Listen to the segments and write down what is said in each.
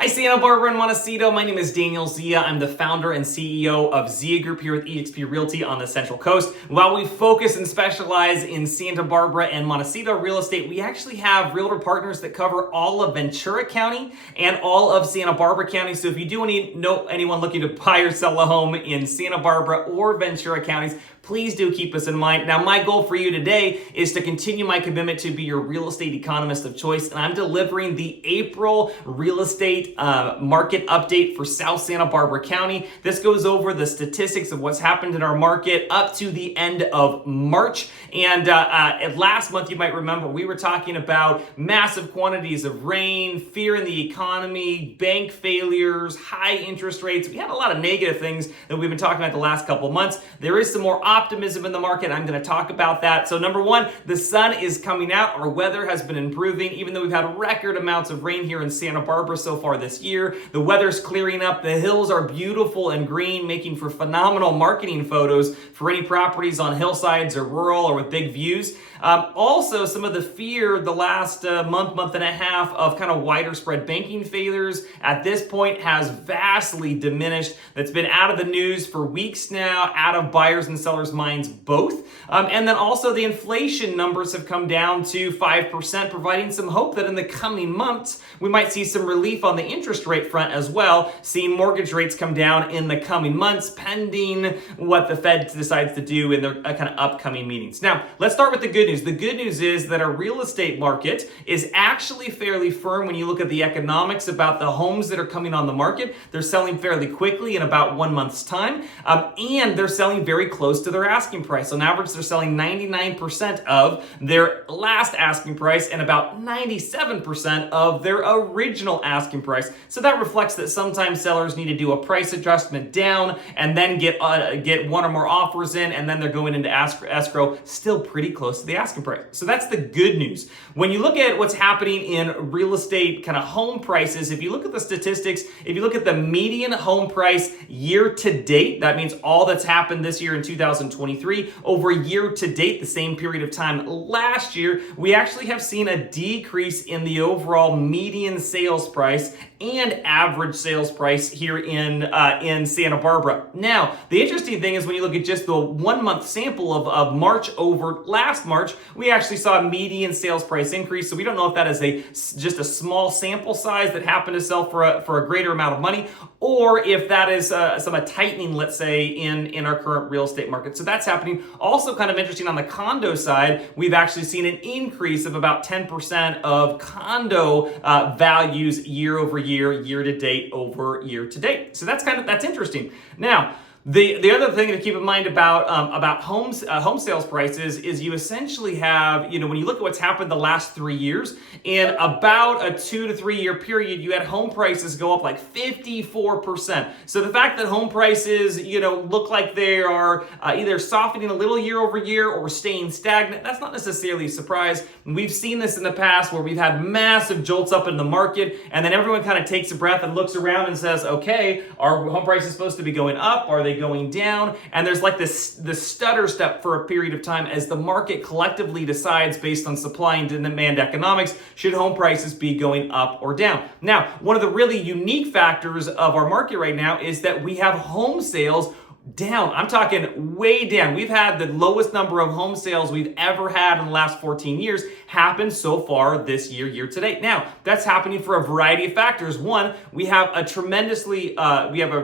Hi, Santa Barbara and Montecito. My name is Daniel Zia. I'm the founder and CEO of Zia Group here with eXp Realty on the Central Coast. While we focus and specialize in Santa Barbara and Montecito real estate, we actually have realtor partners that cover all of Ventura County and all of Santa Barbara County. So if you do know anyone looking to buy or sell a home in Santa Barbara or Ventura counties, please do keep us in mind. Now, my goal for you today is to continue my commitment to be your real estate economist of choice, and I'm delivering the April real estate market update for South Santa Barbara County. This goes over the statistics of what's happened in our market up to the end of March. And last month, you might remember, we were talking about massive quantities of rain, fear in the economy, bank failures, high interest rates. We had a lot of negative things that we've been talking about the last couple of months. There is some more optimism in the market. I'm going to talk about that. So number one, the sun is coming out. Our weather has been improving, even though we've had record amounts of rain here in Santa Barbara so far this year. The weather's clearing up. The hills are beautiful and green, making for phenomenal marketing photos for any properties on hillsides or rural or with big views. Also, some of the fear the last month and a half of kind of wider spread banking failures at this point has vastly diminished. That's been out of the news for weeks now, out of buyers and sellers' minds both. And then also the inflation numbers have come down to 5%, providing some hope that in the coming months we might see some relief on the interest rate front as well, seeing mortgage rates come down in the coming months, pending what the Fed decides to do in their kind of upcoming meetings. Now, let's start with the good news. The good news is that our real estate market is actually fairly firm when you look at the economics about the homes that are coming on the market. They're selling fairly quickly in about 1 month's time, and they're selling very close to their asking price. On average, they're selling 99% of their last asking price and about 97% of their original asking price. So that reflects that sometimes sellers need to do a price adjustment down and then get one or more offers in, and then they're going into escrow still pretty close to the asking price. So that's the good news. When you look at what's happening in real estate kind of home prices, if you look at the statistics, if you look at the median home price year to date, that means all that's happened this year in 2023 over year to date, the same period of time last year, we actually have seen a decrease in the overall median sales price and average sales price here in Santa Barbara. Now, the interesting thing is when you look at just the 1 month sample of March over last March, we actually saw a median sales price increase. So we don't know if that is just a small sample size that happened to sell for a greater amount of money, or if that is a tightening, let's say, in our current real estate market. So that's happening. Also kind of interesting on the condo side, we've actually seen an increase of about 10% of condo values year over year, year to date over year to date. So that's interesting. Now, the other thing to keep in mind about home sales prices is you essentially have, when you look at what's happened the last 3 years, in about a 2 to 3 year period, you had home prices go up like 54%. So the fact that home prices, look like they are either softening a little year over year or staying stagnant, that's not necessarily a surprise. We've seen this in the past where we've had massive jolts up in the market, and then everyone kind of takes a breath and looks around and says, okay, are home prices supposed to be going up? Are they going down? And there's like this stutter step for a period of time as the market collectively decides based on supply and demand economics, should home prices be going up or down? Now, one of the really unique factors of our market right now is that we have home sales down. I'm talking way down. We've had the lowest number of home sales we've ever had in the last 14 years happen so far this year, year to date. Now, that's happening for a variety of factors. One, we have a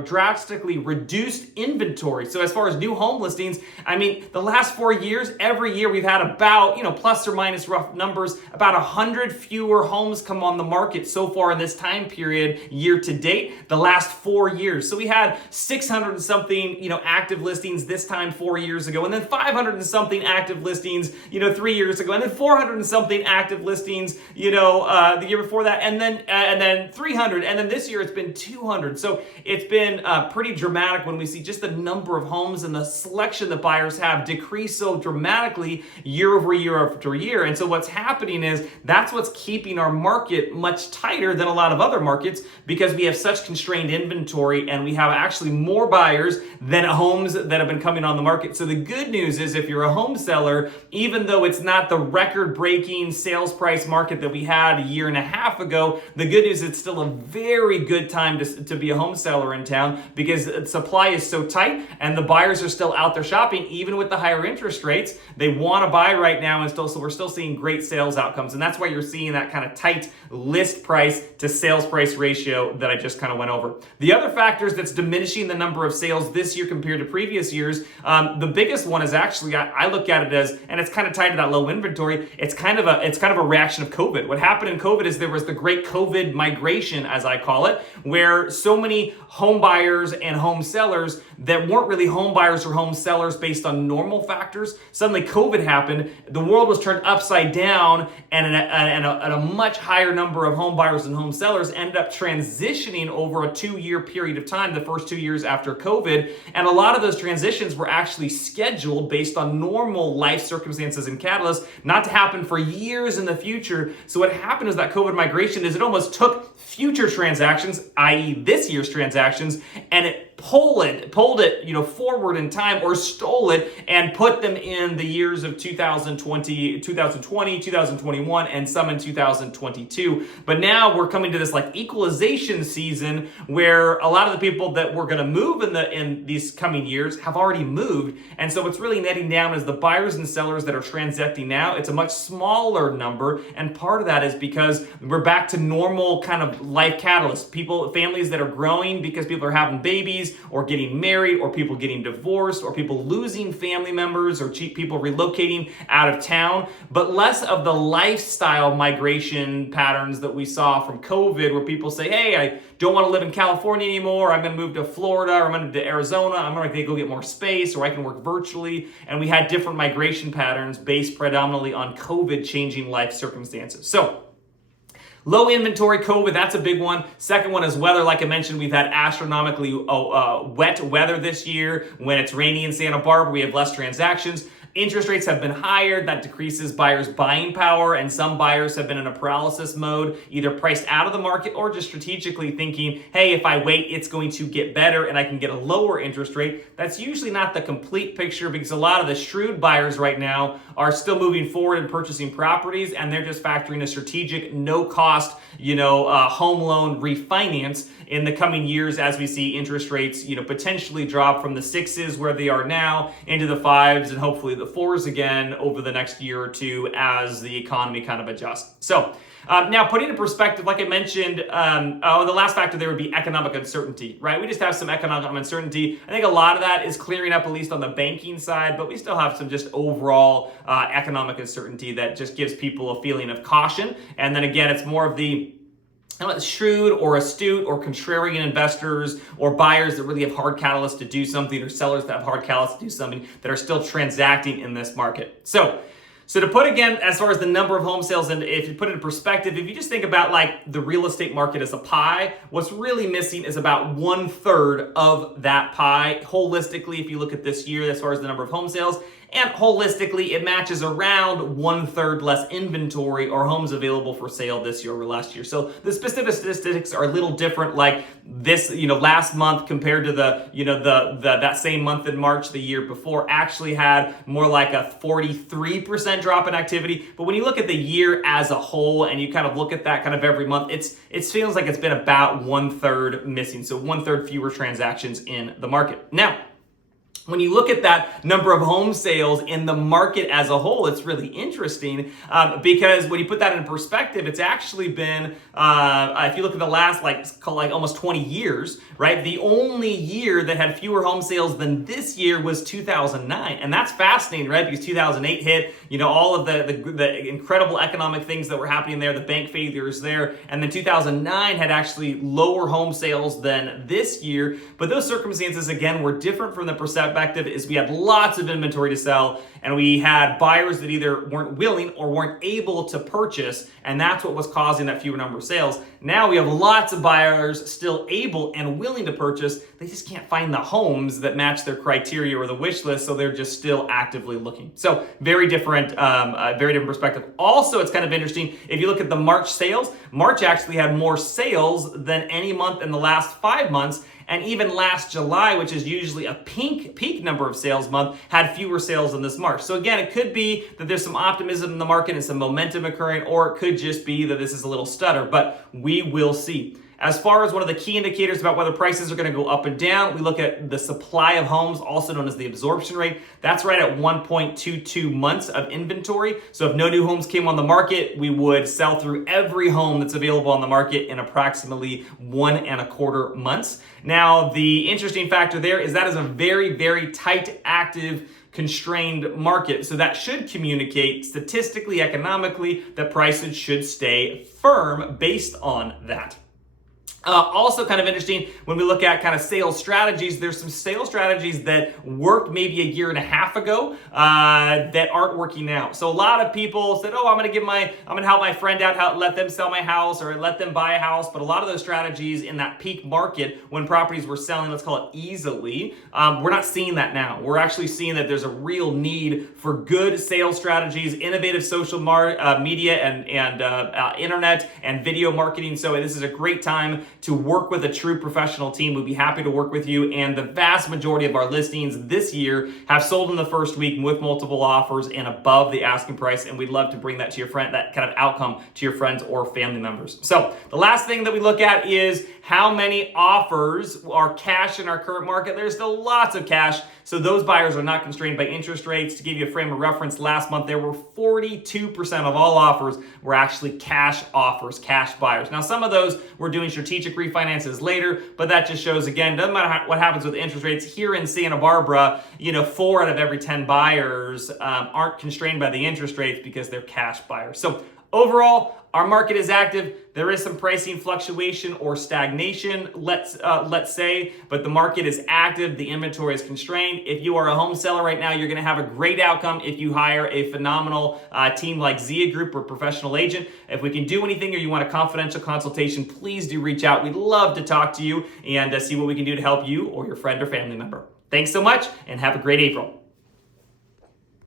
drastically reduced inventory. So as far as new home listings, the last 4 years, every year we've had about, plus or minus rough numbers, about 100 fewer homes come on the market so far in this time period, year to date, the last 4 years. So we had 600 and something, active listings this time 4 years ago, and then 500 and something active listings, 3 years ago, and then 400 and something active listings, the year before that, and then 300, and then this year it's been 200. So it's been pretty dramatic when we see just the number of homes and the selection that buyers have decrease so dramatically year over year after year. And so what's happening is that's what's keeping our market much tighter than a lot of other markets, because we have such constrained inventory and we have actually more buyers than than homes that have been coming on the market. So the good news is if you're a home seller, even though it's not the record-breaking sales price market that we had a year and a half ago, the good news is it's still a very good time to be a home seller in town because supply is so tight and the buyers are still out there shopping. Even with the higher interest rates, they want to buy right now, and so we're still seeing great sales outcomes. And that's why you're seeing that kind of tight list price to sales price ratio that I just kind of went over. The other factors that's diminishing the number of sales this year compared to previous years, the biggest one is actually, I look at it as, and it's kind of tied to that low inventory, it's kind of a reaction of COVID. What happened in COVID is there was the great COVID migration, as I call it, where so many home buyers and home sellers that weren't really home buyers or home sellers based on normal factors, suddenly COVID happened, the world was turned upside down, and a much higher number of home buyers and home sellers ended up transitioning over a 2-year period of time, the first 2 years after COVID. And a lot of those transitions were actually scheduled based on normal life circumstances and catalysts, not to happen for years in the future. So what happened is that COVID migration is it almost took future transactions, i.e. this year's transactions, and it pulled it, forward in time, or stole it and put them in the years of 2020, 2021, and some in 2022. But now we're coming to this like equalization season where a lot of the people that were going to move in these coming years have already moved. And so what's really netting down is the buyers and sellers that are transacting now. It's a much smaller number. And part of that is because we're back to normal kind of life catalysts. Families that are growing because people are having babies, or getting married, or people getting divorced, or people losing family members, or people relocating out of town, but less of the lifestyle migration patterns that we saw from COVID, where people say, hey, I don't want to live in California anymore, I'm going to move to Florida, or I'm going to move to Arizona, I'm going to go get more space, or I can work virtually. And we had different migration patterns based predominantly on COVID changing life circumstances. So low inventory, COVID, that's a big one. Second one is weather. Like I mentioned, we've had astronomically wet weather this year. When it's rainy in Santa Barbara, we have less transactions. Interest rates have been higher. That decreases buyers' buying power, and some buyers have been in a paralysis mode, either priced out of the market or just strategically thinking, hey, if I wait, it's going to get better and I can get a lower interest rate. That's usually not the complete picture, because a lot of the shrewd buyers right now are still moving forward and purchasing properties, and they're just factoring a strategic, no-cost, home loan refinance in the coming years as we see interest rates, potentially drop from the 6s where they are now into the 5s and hopefully the 4s again over the next year or two as the economy kind of adjusts. So now putting in perspective, like I mentioned, the last factor there would be economic uncertainty, right? We just have some economic uncertainty. I think a lot of that is clearing up, at least on the banking side, but we still have some just overall economic uncertainty that just gives people a feeling of caution. And then again, it's more of the shrewd or astute or contrarian investors or buyers that really have hard catalysts to do something, or sellers that have hard catalysts to do something, that are still transacting in this market. So to put, again, as far as the number of home sales, and if you put it in perspective, if you just think about like the real estate market as a pie, what's really missing is about 1/3 of that pie holistically. If you look at this year, as far as the number of home sales, and holistically, it matches around 1/3 less inventory or homes available for sale this year over last year. So the specific statistics are a little different, like this, last month compared to that same month in March the year before actually had more like a 43% drop in activity. But when you look at the year as a whole and you kind of look at that kind of every month, it feels like it's been about 1/3 missing. So 1/3 fewer transactions in the market. Now, when you look at that number of home sales in the market as a whole, it's really interesting because when you put that in perspective, it's actually been, if you look at the last almost 20 years, right? The only year that had fewer home sales than this year was 2009. And that's fascinating, right? Because 2008 hit, all of the incredible economic things that were happening there, the bank failures there. And then 2009 had actually lower home sales than this year. But those circumstances, again, were different from the perspective is we had lots of inventory to sell, and we had buyers that either weren't willing or weren't able to purchase, and that's what was causing that fewer number of sales. Now we have lots of buyers still able and willing to purchase. They just can't find the homes that match their criteria or the wish list, so they're just still actively looking. So very different perspective. Also, it's kind of interesting, if you look at the March sales, March actually had more sales than any month in the last 5 months. And even last July, which is usually a peak number of sales month, had fewer sales than this March. So again, it could be that there's some optimism in the market and some momentum occurring, or it could just be that this is a little stutter, but we will see. As far as one of the key indicators about whether prices are going to go up and down, we look at the supply of homes, also known as the absorption rate. That's right at 1.22 months of inventory. So if no new homes came on the market, we would sell through every home that's available on the market in approximately 1.25 months. Now, the interesting factor there is that is a very, very tight, active, constrained market. So that should communicate statistically, economically, that prices should stay firm based on that. Also kind of interesting, when we look at kind of sales strategies, there's some sales strategies that worked maybe a year and a half ago that aren't working now. So a lot of people said, oh, I'm going to help my friend out, let them sell my house or let them buy a house. But a lot of those strategies in that peak market when properties were selling, let's call it easily, we're not seeing that now. We're actually seeing that there's a real need for good sales strategies, innovative social media and internet and video marketing. So this is a great time to work with a true professional team. We'd be happy to work with you. And the vast majority of our listings this year have sold in the first week with multiple offers and above the asking price. And we'd love to bring that to your friend, that kind of outcome to your friends or family members. So the last thing that we look at is how many offers are cash in our current market. There's still lots of cash. So those buyers are not constrained by interest rates. To give you a frame of reference, last month there were 42% of all offers were actually cash offers, cash buyers. Now some of those were doing strategic refinances later, but that just shows, again, doesn't matter what happens with interest rates here in Santa Barbara, 4 out of every 10 buyers aren't constrained by the interest rates because they're cash buyers. So overall, our market is active. There is some pricing fluctuation or stagnation, let's say, but the market is active. The inventory is constrained. If you are a home seller right now, you're going to have a great outcome if you hire a phenomenal team like Zia Group or professional agent. If we can do anything or you want a confidential consultation, please do reach out. We'd love to talk to you and see what we can do to help you or your friend or family member. Thanks so much and have a great April.